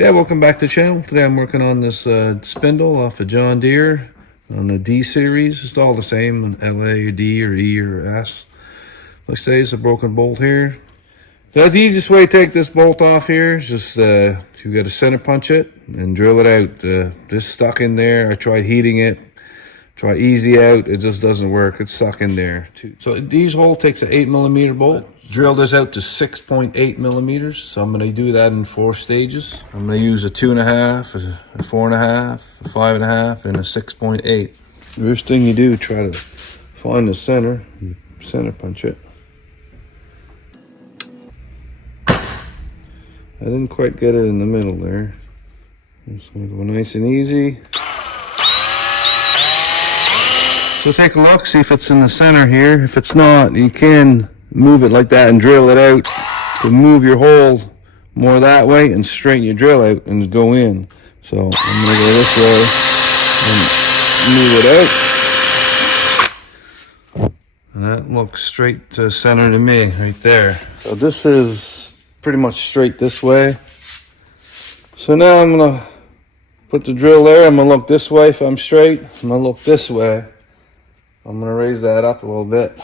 Yeah, welcome back to the channel. Today I'm working on this spindle off of John Deere on the D series. It's all the same, LA or D or E or S. Like I say, it's a broken bolt here. So that's the easiest way to take this bolt off here. Is just you got to center punch it and drill it out. Just stuck in there. I tried heating it. Try easy out, it just doesn't work. It's stuck in there. So these hole takes an 8mm bolt. Drill this out to 6.8 millimeters. So I'm gonna do that in 4 stages. I'm gonna use a 2.5, a 4.5, a 5.5, and a 6.8. First thing you do, try to find the center. You center punch it. I didn't quite get it in the middle there. Just gonna go nice and easy. So take a look, see if it's in the center here. If it's not, you can move it like that and drill it out to move your hole more that way and straighten your drill out and go in. So I'm gonna go this way and move it out. And that looks straight to center to me right there. So this is pretty much straight this way. So now I'm gonna put the drill there. I'm gonna look this way if I'm straight. I'm gonna look this way. I'm going to raise that up a little bit,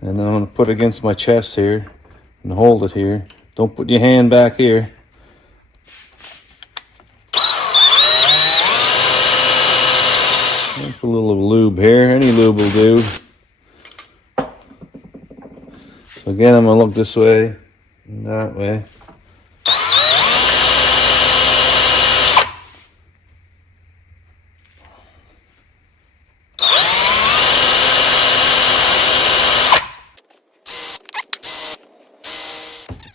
and then I'm going to put it against my chest here and hold it here. Don't put your hand back here. I'll put a little lube here. Any lube will do. So again, I'm going to look this way and that way.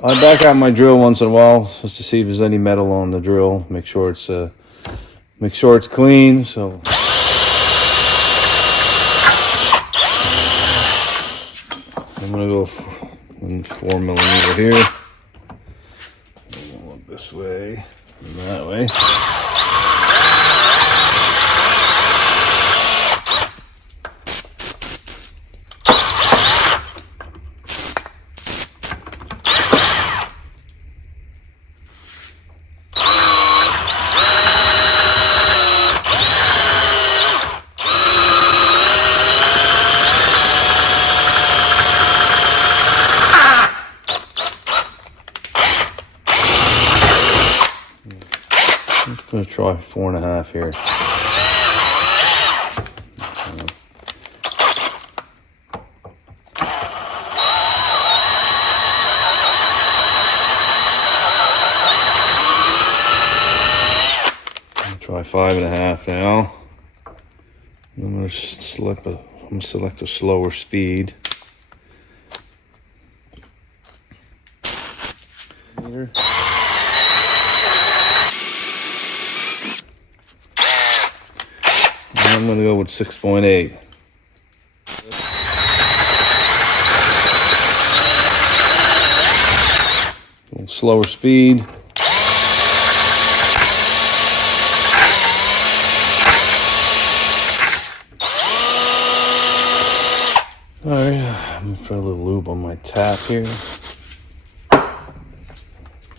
I back out my drill once in a while just to see if there's any metal on the drill. Make sure it's clean. So I'm gonna go 4mm here. I'm gonna look this way and that way. I'm just going to try 4.5 here. I'll try 5.5 now. I'm going to select a slower speed. Here. I'm going to go with 6.8. A little slower speed. Alright, I'm going to put a little lube on my tap here.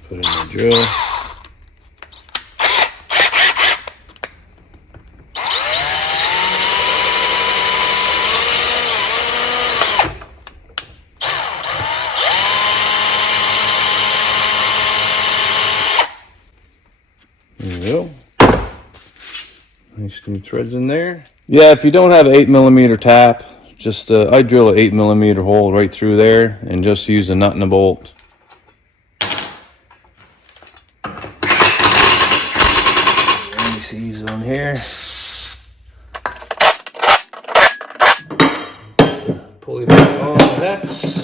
Put in the drill. There you go. Nice smooth threads in there. Yeah, if you don't have an 8mm tap, just I drill an 8mm hole right through there and just use a nut and a bolt. Seize on here. Pull it back on the next.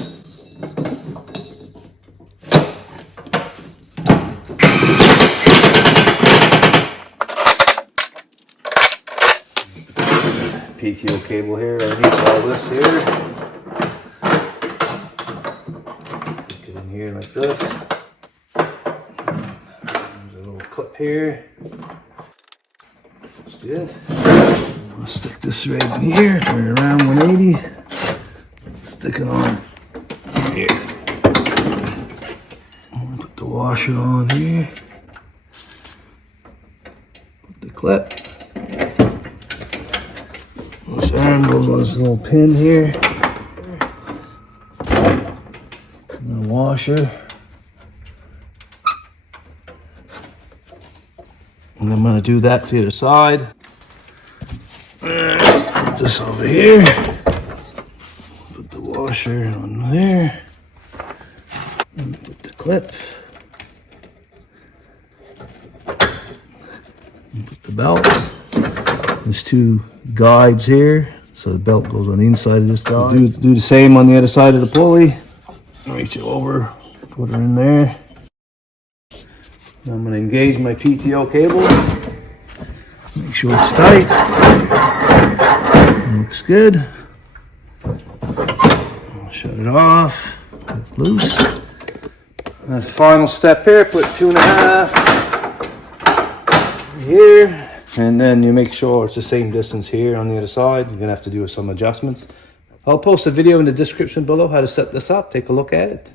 PTO cable here. I need all this here. Stick it in here like this. There's a little clip here. That's good. I'll stick this right in here. Turn it around 180. Stick it on here. I'm gonna put the washer on here. clip. This arm goes on this little pin here. And the washer. And I'm going to do that to the other side. Put this over here. Put the washer on there. And put the clip. And put the belt. There's two guides here. So the belt goes on the inside of this guide. Do the same on the other side of the pulley. Reach it over. Put her in there. I'm going to engage my PTO cable. Make sure it's tight. Looks good. I'll shut it off. It's loose. That's the final step here. Put 2.5 here. And then you make sure it's the same distance here on the other side. You're going to have to do some adjustments. I'll post a video in the description below how to set this up. Take a look at it.